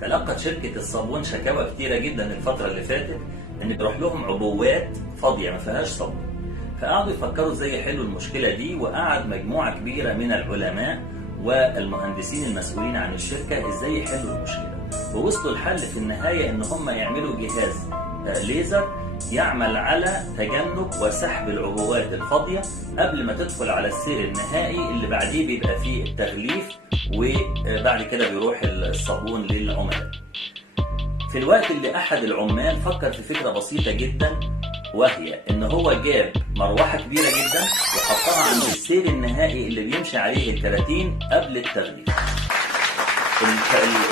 تلقت شركة الصابون شكاوى كتيرة جدا الفترة اللي فاتت إن بيروح لهم عبوات فاضية ما فيهاش صابون. فقعدوا يفكروا ازاي يحلوا المشكلة دي، وقعد مجموعة كبيرة من العلماء والمهندسين المسؤولين عن الشركة ازاي يحلوا المشكلة، ووصلوا الحل في النهاية إن هم يعملوا جهاز ليزر يعمل على تجنب وسحب العبوات الفاضية قبل ما تدخل على السير النهائي اللي بعديه بيبقى فيه التغليف، وبعد كده بيروح الصابون للعملاء. في الوقت اللي أحد العمال فكر في فكرة بسيطة جدا، وهي إن هو جاب مروحة كبيرة جدا وحطها عند السير النهائي اللي بيمشي عليه الكراتين قبل التغليف.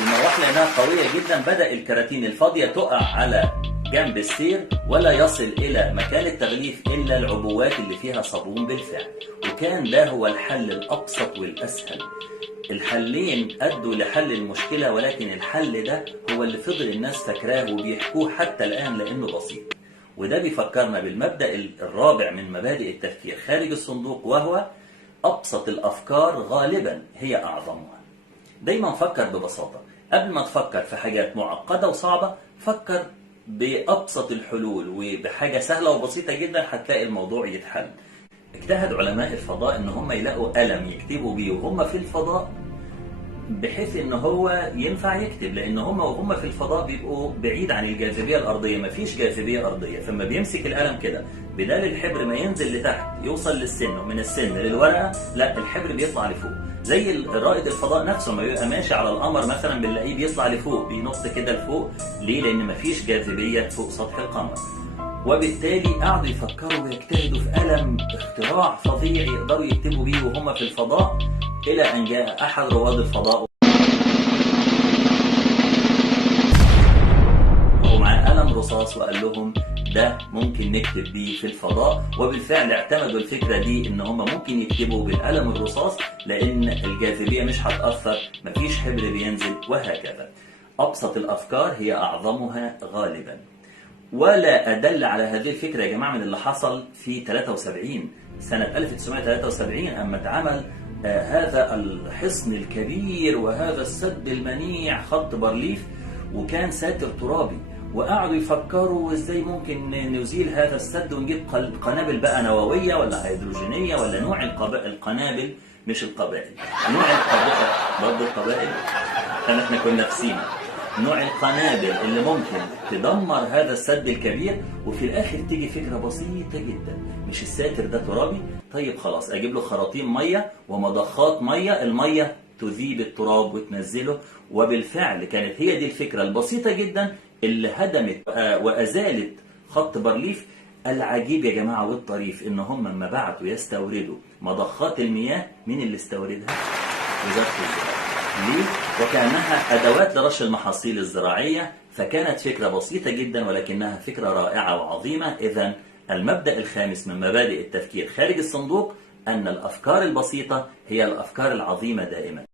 المروحة لأنها قوية جدا بدأ الكراتين الفاضية تقع على جنب السير ولا يصل إلى مكان التغليف إلا العبوات اللي فيها صابون بالفعل. وكان ده هو الحل الأبسط والأسهل. الحلين أدوا لحل المشكلة، ولكن الحل ده هو اللي فضل الناس فاكراه وبيحكوه حتى الآن لأنه بسيط. وده بيفكرنا بالمبدأ الرابع من مبادئ التفكير خارج الصندوق، وهو أبسط الأفكار غالبا هي أعظمها. دايما فكر ببساطة، قبل ما تفكر في حاجات معقدة وصعبة فكر بأبسط الحلول، وبحاجة سهلة وبسيطة جدا هتلاقي الموضوع يتحل. اجتهد علماء الفضاء ان هم يلاقوا قلم يكتبوا بيه وهم في الفضاء، بحيث ان هو ينفع يكتب، لان هم وهم في الفضاء بيبقوا بعيد عن الجاذبيه الارضيه، مفيش جاذبيه ارضيه. فما بيمسك القلم كده بدل الحبر ما ينزل لتحت يوصل للسن، ومن السن للورقه لا، الحبر بيطلع لفوق. زي رائد الفضاء نفسه ما بيبقى ماشي على القمر مثلا بنلاقيه بيطلع لفوق، بينط كده لفوق. ليه؟ لان مفيش جاذبيه فوق سطح القمر. وبالتالي قعدوا يفكروا ويجتهدوا في قلم اختراع فظيع يقدروا يكتبوا بيه وهم في الفضاء، إلى أن جاء أحد رواد الفضاء ومعاه قلم رصاص وقال لهم ده ممكن نكتب بيه في الفضاء. وبالفعل اعتمدوا الفكرة دي إن هم ممكن يكتبوا بالقلم الرصاص لأن الجاذبية مش هتأثر، مفيش حبر بينزل، وهكذا. أبسط الأفكار هي أعظمها غالبا. ولا أدل على هذه الفكرة يا جماعة من اللي حصل في 73 سنة 1973 أما اتعمل هذا الحصن الكبير وهذا السد المنيع خط بارليف، وكان ساتر ترابي. وقعدوا يفكروا ازاي ممكن نزيل هذا السد ونجيب قنابل بقى نووية ولا هيدروجينية ولا نوع القنابل، مش القبائل، نوع القبائل برضه القبائل احنا كنا في سينا، نوع القنابل اللي ممكن تدمر هذا السد الكبير. وفي الآخر تيجي فكرة بسيطة جدا، مش الساتر ده ترابي، طيب خلاص أجيب له خراطيم مية ومضخات مية، المية تذيب التراب وتنزله. وبالفعل كانت هي دي الفكرة البسيطة جدا اللي هدمت وأزالت خط بارليف. العجيب يا جماعة والطريف إن هم لما بعتوا يستوردوا مضخات المياه، مين اللي استوردها؟ وزارة الزراعة. ليه؟ وكأنها أدوات لرش المحاصيل الزراعية. فكانت فكرة بسيطة جدا ولكنها فكرة رائعة وعظيمة. إذن المبدأ الخامس من مبادئ التفكير خارج الصندوق أن الأفكار البسيطة هي الأفكار العظيمة دائما.